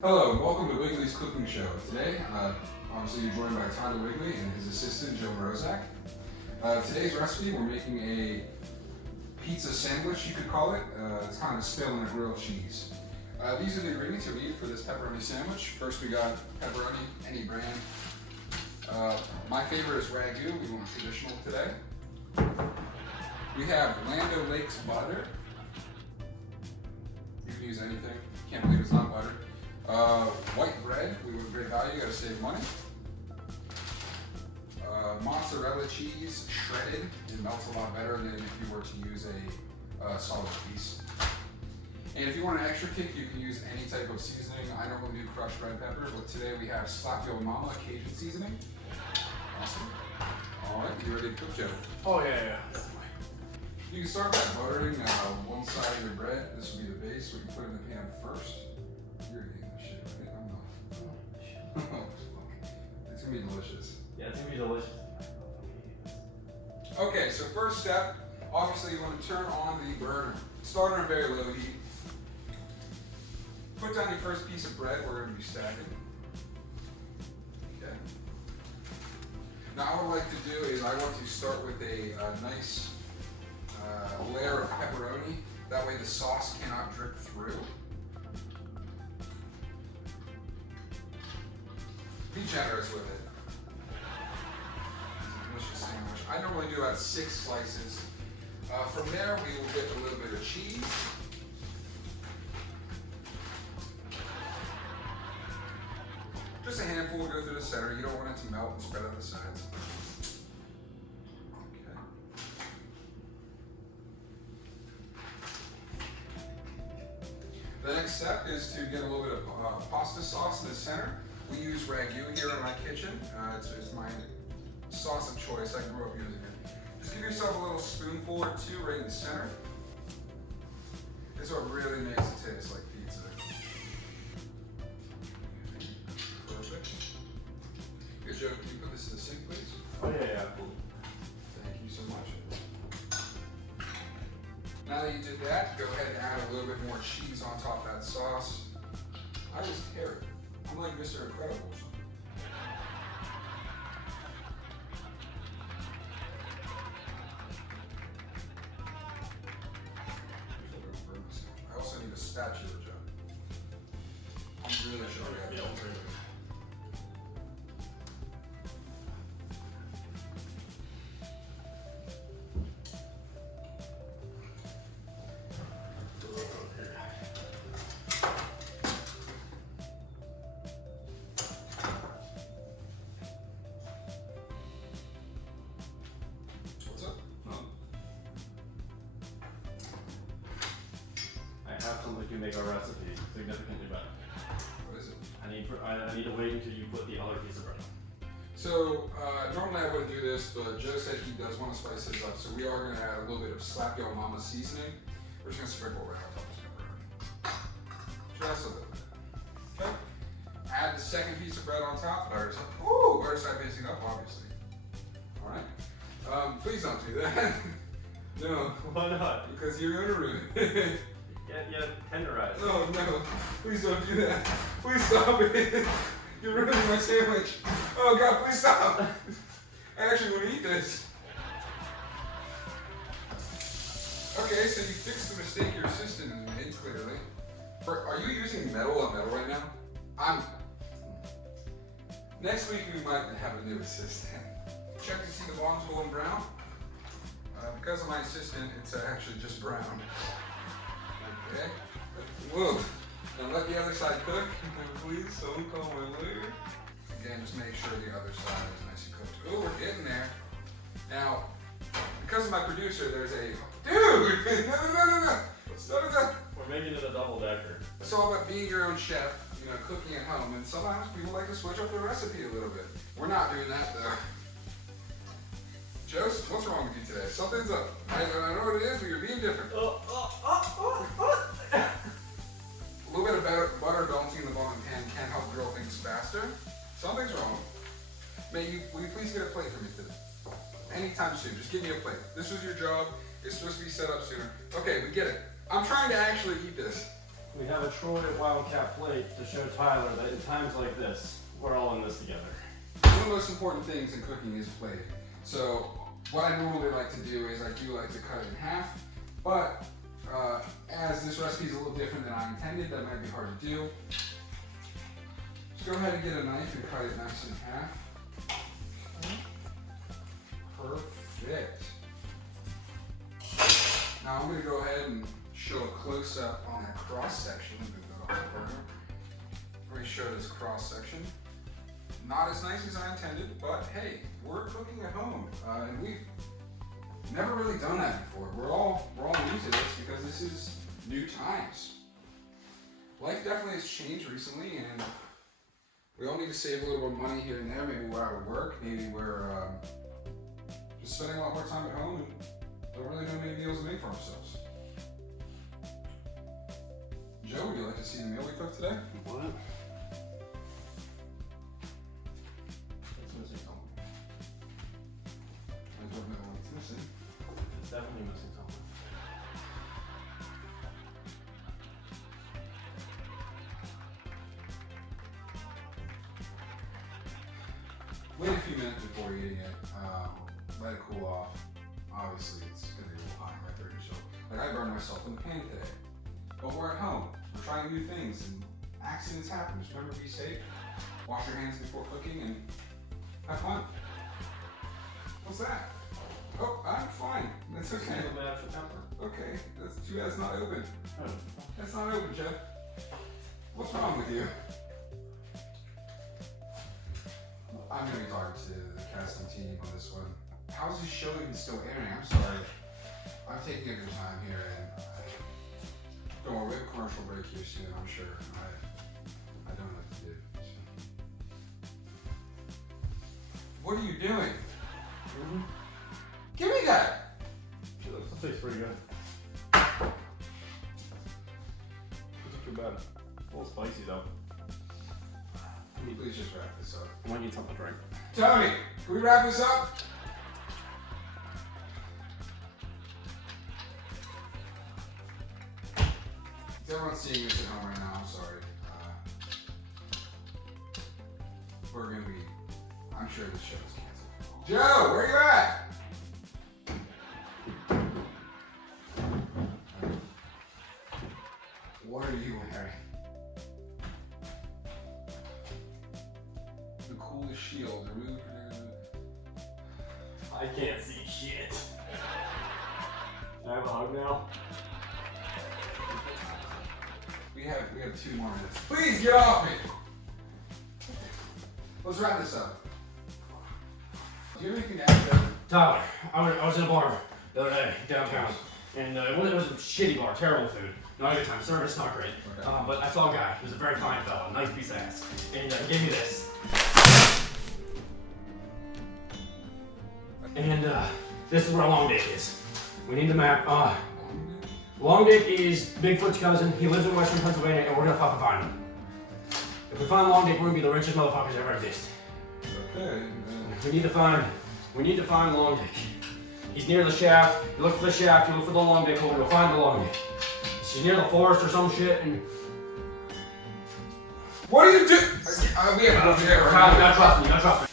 Hello and welcome to Wigley's Cooking Show. Today, obviously you're joined by Tyler Wigley and his assistant Joe Mrozek. Today's recipe, we're making a pizza sandwich, you could call it. It's kind of still in a grilled cheese. These are the ingredients you need for this pepperoni sandwich. First we got pepperoni, any brand. My favorite is Ragu, we want traditional today. We have Land O'Lakes butter. You can use anything, can't believe it's not butter. White bread, we want great value, you gotta save money. Mozzarella cheese, shredded, it melts a lot better than if you were to use a solid piece. And if you want an extra kick, you can use any type of seasoning. I normally do crushed red pepper, but today we have Slap Yo Mama Cajun seasoning. Awesome. Alright, you ready to cook, Joe? Oh yeah. You can start by buttering one side of your bread. This will be the base, so you put it in the pan first. You're eating this shit, right? I'm not. Oh, fuck. It's gonna be delicious. Yeah, it's gonna be delicious. Okay, so first step, obviously you want to turn on the burner. Start on a very low heat. Put down your first piece of bread, we're going to be stacking. Okay. Now what I like to do is I want to start with a nice layer of pepperoni. That way the sauce cannot drip through. Be generous with it. Delicious sandwich. I normally do about 6 slices. From there, we will get a little bit of cheese. Just a handful will go through the center. You don't want it to melt and spread out the sides. Okay. The next step is to get a little bit of pasta sauce in the center. We use Ragu here in my kitchen. It's my sauce of choice. I grew up using it. Just give yourself a little spoonful or two right in the center. This is what really makes it taste like pizza. Perfect. Good, Joe. Can you put this in the sink, please? Oh yeah. Thank you so much. Now that you did that, go ahead and add a little bit more cheese on top of that sauce. I was terrible. I'm like Mr. Incredible. I also need a spatula, Joe. I'm really sure I got that. I have something to make our recipe significantly better. What is it? I need to wait until you put the other piece of bread on. So, normally I wouldn't do this, but Joe said he does want to spice this up, so we are going to add a little bit of Slap Yo Mama seasoning. We're just going to sprinkle right on top of this pepperoni. Just a little bit. Okay. Add the second piece of bread on top. Or side facing up, obviously. Alright. Please don't do that. No. Why not? Because you're going to ruin it. Yeah, tenderize. No, please don't do that. Please stop it. You're ruining my sandwich. Oh God, please stop. I actually want to eat this. Okay, so you fixed the mistake your assistant has made, clearly. Are you using metal on metal right now? Next week we might have a new assistant. Check to see the bottom's golden brown. Because of my assistant, it's actually just brown. Okay. Whoa. Now let the other side cook. Please, don't call my lawyer. Again, just make sure the other side is nice and cooked. Oh, we're getting there. Now, because of my producer, there's a... Dude! No. Stop. We're making it a double decker. It's all about being your own chef, you know, cooking at home. And sometimes people like to switch up their recipe a little bit. We're not doing that, though. Joseph, what's wrong with you today? Something's up. I know what it is, but you're being different. A little bit of butter melting in the bottom pan can help grill things faster. Something's wrong. Will you please get a plate for me today? Anytime soon, just give me a plate. This was your job. It's supposed to be set up sooner. Okay, we get it. I'm trying to actually eat this. We have a Troy Wildcat plate to show Tyler that in times like this, we're all in this together. One of the most important things in cooking is plating. So what I normally like to do is I do like to cut it in half, but as this recipe is a little different than I intended, that might be hard to do. Just go ahead and get a knife and cut it nice in half. Perfect. Now I'm going to go ahead and show a close-up on that cross-section. Move that off the burner. Let me show this cross-section. Not as nice as I intended, but hey, we're cooking at home, and we've never really done that before. We're all new to this because this is new times. Life definitely has changed recently, and we all need to save a little more money here and there. Maybe we're out of work, maybe we're just spending a lot more time at home and don't really know many meals to make for ourselves. Joe, would you like to see the meal we cooked today? What? It's definitely missing something. Wait a few minutes before eating it. Let it cool off. Obviously, it's going to be a little hot in my third or so. Like I burned myself in the pan today. But we're at home. We're trying new things, and accidents happen. Just remember to be safe. Wash your hands before cooking, and have fun. What's that? Oh, I'm fine. That's okay. Okay, that's too bad it's not open. Oh. That's not open, Jeff. What's wrong with you? I'm going to be talking to the casting team on this one. How's this show even still airing? I'm sorry. I'm taking up your time here, and don't worry, we have a commercial break here soon, I'm sure. I don't know what to do. What are you doing? Mm-hmm. Give me that! That tastes pretty good. It's not too bad. A little spicy though. Can you please just wrap this up? I might need something to drink. Tony, can we wrap this up? If everyone's seeing this at home right now, I'm sorry. We're gonna be, I'm sure this show is canceled. Joe, where you at? What are you wearing? The coolest shield. I can't see shit. Can I have a hug now? We have 2 more minutes. Please get off me! Let's wrap this up. Do you have anything to add, Joe? Tyler, I was in a bar the other day downtown, and it was a shitty bar, terrible food. Not a good time, service not great. Okay. But I saw a guy, he was a very fine fellow, nice piece of ass, and he gave me this. And this is where Long Dick is. We need the map. Long Dick is Bigfoot's cousin. He lives in Western Pennsylvania, and we're gonna fucking find him. If we find Long Dick, we're gonna be the richest motherfuckers that ever exist. Okay. We need to find Long Dick. He's near the shaft. You look for the shaft. You look for the Long Dick hole. You'll find the Long Dick. He's near the forest or some shit. And what are you doing? We have to go there right now. You gotta trust me.